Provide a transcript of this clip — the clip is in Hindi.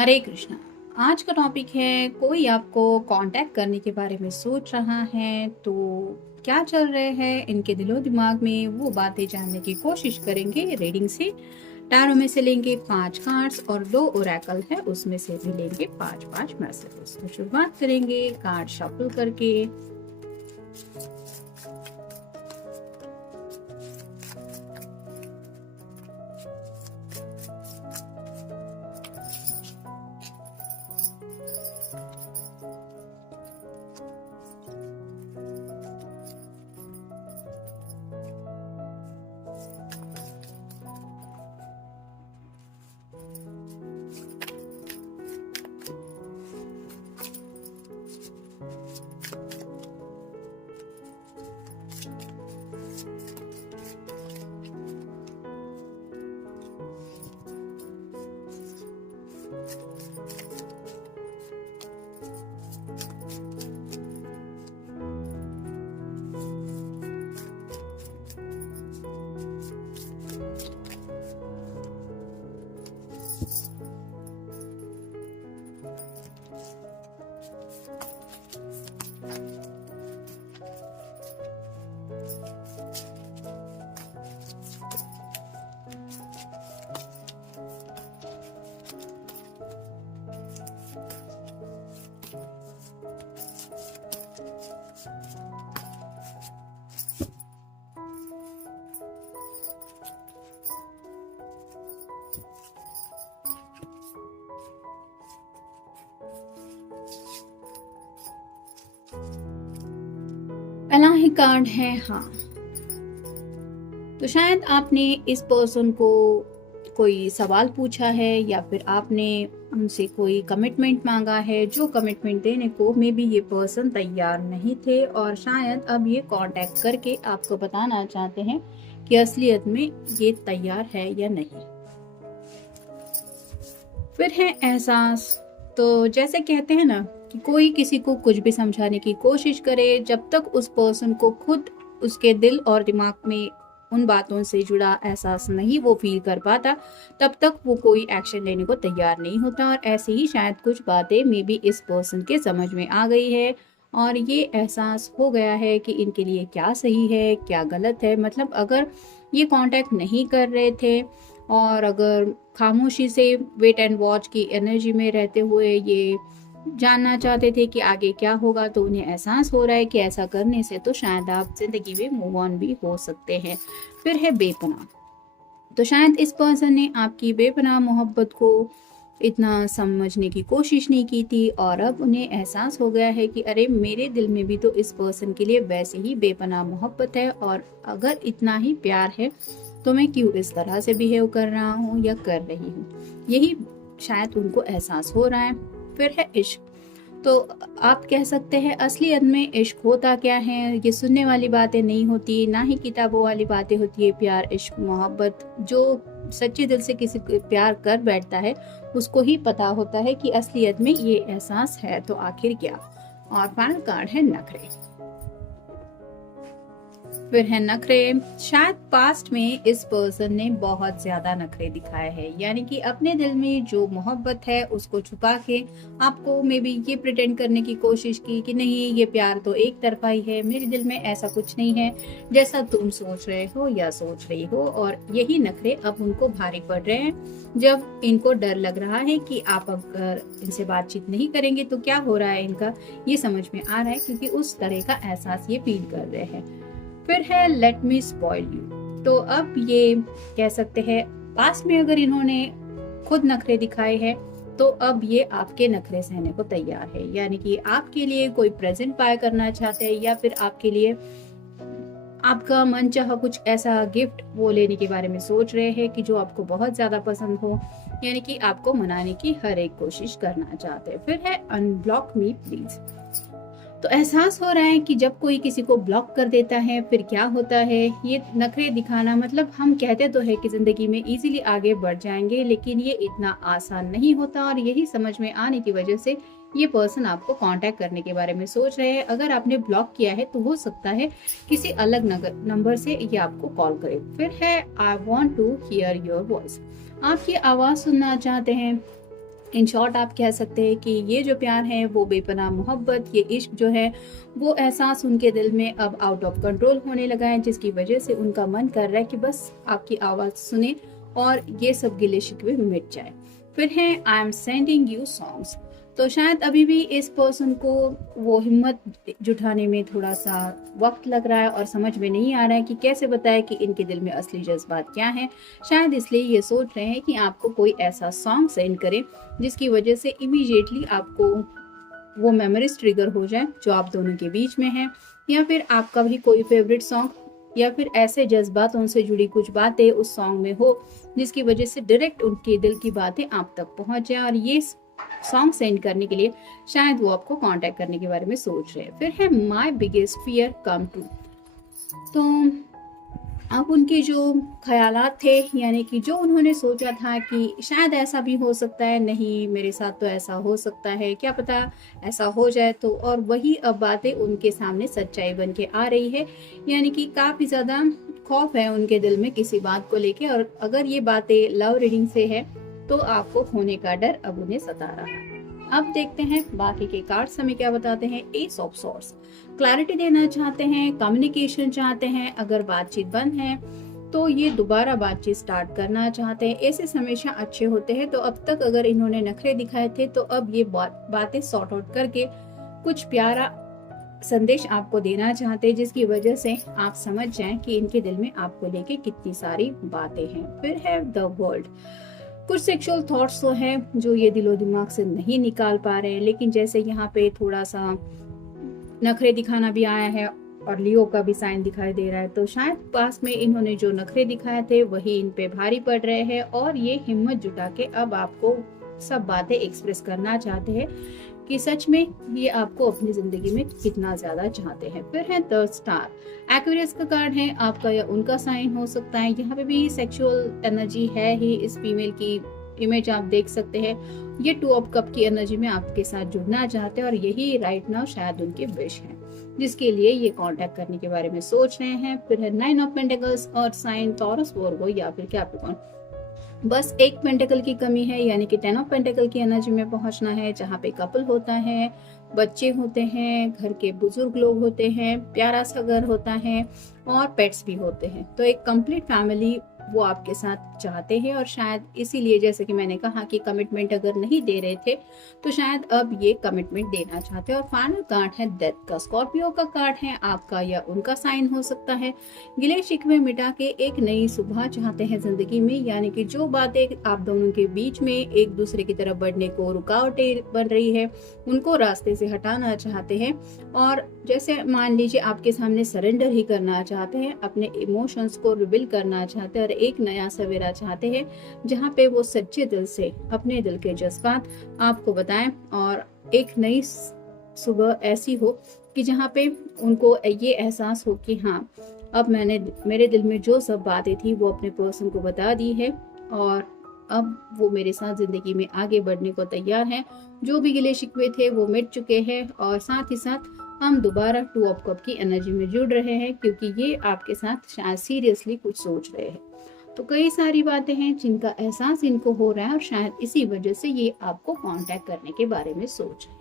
हरे कृष्णा। आज का टॉपिक है, कोई आपको कांटेक्ट करने के बारे में सोच रहा है तो क्या चल रहे हैं इनके दिलो दिमाग में, वो बातें जानने की कोशिश करेंगे रीडिंग से। टैरो में से लेंगे 5 कार्ड्स और 2 ओरेकल है, उसमें से भी लेंगे 5-5 मैसेजेस। तो शुरुआत करेंगे कार्ड शफल करके। पहला ही कार्ड है हाँ। तो शायद आपने इस पर्सन को कोई सवाल पूछा है या फिर आपने उनसे कोई कमिटमेंट मांगा है, जो कमिटमेंट देने को मे बी ये पर्सन तैयार नहीं थे, और शायद अब ये कांटेक्ट करके आपको बताना चाहते हैं कि असलियत में ये तैयार है या नहीं। फिर है एहसास। तो जैसे कहते हैं ना कि कोई किसी को कुछ भी समझाने की कोशिश करे, जब तक उस पर्सन को खुद उसके दिल और दिमाग में उन बातों से जुड़ा एहसास नहीं वो फील कर पाता, तब तक वो कोई एक्शन लेने को तैयार नहीं होता। और ऐसे ही शायद कुछ बातें मे बी इस पर्सन के समझ में आ गई है और ये एहसास हो गया है कि इनके लिए क्या सही है क्या गलत है। मतलब अगर ये कांटेक्ट नहीं कर रहे थे और अगर खामोशी से वेट एंड वॉच की एनर्जी में रहते हुए ये जानना चाहते थे कि आगे क्या होगा, तो उन्हें एहसास हो रहा है कि ऐसा करने से तो शायद आप जिंदगी में मूव ऑन भी हो सकते हैं। फिर है बेपनाह। तो शायद इस पर्सन ने आपकी बेपनाह मोहब्बत को इतना समझने की कोशिश नहीं की थी और अब उन्हें एहसास हो गया है कि अरे मेरे दिल में भी तो इस पर्सन के लिए वैसे ही बेपनाह मोहब्बत है, और अगर इतना ही प्यार है तो मैं क्यों इस तरह से बिहेव कर रहा हूँ या कर रही हूँ, यही शायद उनको एहसास हो रहा है। फिर है इश्क। तो आप कह सकते हैं असलियत में इश्क होता क्या है, ये सुनने वाली बातें नहीं होती, ना ही किताबों वाली बातें होती है। प्यार इश्क मोहब्बत, जो सच्चे दिल से किसी को प्यार कर बैठता है उसको ही पता होता है कि असलियत में ये एहसास है तो आखिर क्या। और फाइनल कार्ड है नखरे। फिर है नखरे। शायद पास्ट में इस पर्सन ने बहुत ज्यादा नखरे दिखाए हैं, यानी कि अपने दिल में जो मोहब्बत है उसको छुपा के आपको मे बी ये प्रिटेंड करने की कोशिश की कि नहीं ये प्यार तो एक तरफा ही है, मेरे दिल में ऐसा कुछ नहीं है जैसा तुम सोच रहे हो या सोच रही हो। और यही नखरे अब उनको भारी पड़ रहे हैं, जब इनको डर लग रहा है कि आप अगर इनसे बातचीत नहीं करेंगे तो क्या हो रहा है इनका, ये समझ में आ रहा है क्योंकि उस तरह का एहसास ये फील कर रहे हैं। फिर है लेट मी स्पॉइल यू। तो अब ये कह सकते हैं पास्ट में अगर इन्होंने खुद नखरे दिखाए हैं तो अब ये आपके नखरे सहने को तैयार है, यानी कि आपके लिए कोई प्रेजेंट बाय करना चाहते हैं या फिर आपके लिए आपका मन चाहा कुछ ऐसा गिफ्ट वो लेने के बारे में सोच रहे हैं कि जो आपको बहुत ज्यादा पसंद हो, यानी कि आपको मनाने की हर एक कोशिश करना चाहते हैं। फिर है अनब्लॉक मी प्लीज। तो एहसास हो रहा है कि जब कोई किसी को ब्लॉक कर देता है फिर क्या होता है, ये नखरे दिखाना, मतलब हम कहते तो है कि जिंदगी में इजीली आगे बढ़ जाएंगे लेकिन ये इतना आसान नहीं होता, और यही समझ में आने की वजह से ये पर्सन आपको कांटेक्ट करने के बारे में सोच रहे हैं। अगर आपने ब्लॉक किया है तो हो सकता है किसी अलग नंबर से ये आपको कॉल करे। फिर है I want to hear your voice. आप ये आवाज सुनना चाहते हैं इन शॉर्ट आप कह सकते हैं कि ये जो प्यार है वो बेपनाह मोहब्बत, ये इश्क जो है वो एहसास उनके दिल में अब आउट ऑफ कंट्रोल होने लगा है, जिसकी वजह से उनका मन कर रहा है कि बस आपकी आवाज़ सुने और ये सब गिले शिकवे मिट जाए। फिर है I am sending you songs. तो शायद अभी भी इस पर्सन को वो हिम्मत जुटाने में थोड़ा सा वक्त लग रहा है और समझ में नहीं आ रहा है कि कैसे बताए कि इनके दिल में असली जज्बात क्या हैं। शायद इसलिए ये सोच रहे हैं कि आपको कोई ऐसा सॉन्ग सेंड करे जिसकी वजह से इमीडिएटली आपको वो मेमोरीज ट्रिगर हो जाए जो आप दोनों के बीच में है, या फिर आपका भी कोई फेवरेट सॉन्ग या फिर ऐसे जज्बातों से जुड़ी कुछ बातें उस सॉन्ग में हो जिसकी वजह से डायरेक्ट उनके दिल की बातें आप तक पहुंच जाए, और ये सॉन्ग सेंड करने के लिए शायद वो आपको कांटेक्ट करने के बारे में सोच रहे हैं। फिर है my biggest fear come true. तो अब उनके जो ख्यालात थे, यानी कि जो उन्होंने सोचा था कि शायद ऐसा भी हो सकता है, नहीं मेरे साथ तो ऐसा हो सकता है, क्या पता ऐसा हो जाए तो, और वही अब बातें उनके सामने सच्चाई बन के आ रही है। यानी कि काफ़ी ज़्यादा खौफ है उनके दिल में किसी बात को लेके, और अगर ये बातें लव रीडिंग से है तो आपको खोने का डर अब उन्हें सता रहा है। अब देखते हैं बाकी के कार्ड्स हमें क्या बताते हैं। एस ऑफ सॉर्ड्स, क्लैरिटी देना चाहते हैं, कम्युनिकेशन चाहते हैं, अगर बातचीत बंद है तो ये दोबारा बातचीत स्टार्ट करना चाहते हैं। ऐसे हमेशा अच्छे होते हैं, तो अब तक अगर इन्होंने नखरे दिखाए थे तो अब ये बातें सॉर्ट आउट करके कुछ प्यारा संदेश आपको देना चाहते हैं जिसकी वजह से आप समझ जाएं कि इनके दिल में आपको लेके कितनी सारी बातें हैं। फिर है द वर्ल्ड, कुछ सेक्सुअल थॉट्स तो हैं जो ये दिलो दिमाग से नहीं निकाल पा रहे हैं, लेकिन जैसे यहाँ पे थोड़ा सा नखरे दिखाना भी आया है और लियो का भी साइन दिखाई दे रहा है, तो शायद पास में इन्होंने जो नखरे दिखाए थे वही इन पे भारी पड़ रहे हैं और ये हिम्मत जुटा के अब आपको सब बातें एक्सप्रेस करना चाहते हैं कि सच में ये आपको अपनी जिंदगी में कितना ज्यादा चाहते हैं। फिर है द स्टार, एक्वेरियस का कार्ड है, आपका या उनका साइन हो सकता है। यहाँ पे भी सेक्सुअल एनर्जी है ही, इस फीमेल की इमेज आप देख सकते हैं। ये 2 ऑफ कप की एनर्जी में आपके साथ जुड़ना चाहते हैं और यही राइट नाउ शायद उनके विश है जिसके लिए ये कांटेक्ट करने के बारे में सोच रहे हैं। फिर है 9 ऑफ पेंटिकल्स और साइन टॉरस, वर्गो या फिर कैप्रिकॉर्न। बस एक पेंटिकल की कमी है, यानी कि 10 ऑफ पेंटिकल की एनर्जी में पहुंचना है जहाँ पे कपल होता है, बच्चे होते हैं, घर के बुजुर्ग लोग होते हैं, प्यारा सा घर होता है और पेट्स भी होते हैं। तो एक कंप्लीट फैमिली वो आपके साथ चाहते हैं और शायद इसीलिए जैसे कि मैंने कहा कि कमिटमेंट अगर नहीं दे रहे थे तो शायद अब ये कमिटमेंट देना चाहते हैं। और फाइनल कार्ड है डेथ का, स्कॉर्पियो का कार्ड है, आपका या उनका साइन हो सकता है। गिले शिकवे मिटा के एक नई सुबह चाहते हैं जिंदगी में, यानी कि जो बातें आप दोनों के बीच में एक दूसरे की तरफ बढ़ने को रुकावटें बन रही है उनको रास्ते से हटाना चाहते हैं। और जैसे मान लीजिए आपके सामने सरेंडर ही करना चाहते हैं, अपने इमोशंस को रिवील करना चाहते हैं और एक नया सवेरा चाहते हैं जहाँ पे वो सच्चे दिल से अपने दिल के जज्बात आपको बताएं और एक नई सुबह ऐसी हो कि जहाँ पे उनको ये एहसास हो कि हाँ अब मैंने मेरे दिल में जो सब बातें थी वो अपने पर्सन को बता दी है और अब वो मेरे साथ जिंदगी में आगे बढ़ने को तैयार हैं। जो भी गिले शिकवे थे वो मिट चुके हैं और साथ ही साथ हम दोबारा 2 ऑफ कप की एनर्जी में जुड़ रहे हैं क्योंकि ये आपके साथ शायद सीरियसली कुछ सोच रहे हैं। तो कई सारी बातें हैं जिनका एहसास इनको हो रहा है और शायद इसी वजह से ये आपको कांटेक्ट करने के बारे में सोच रहे हैं।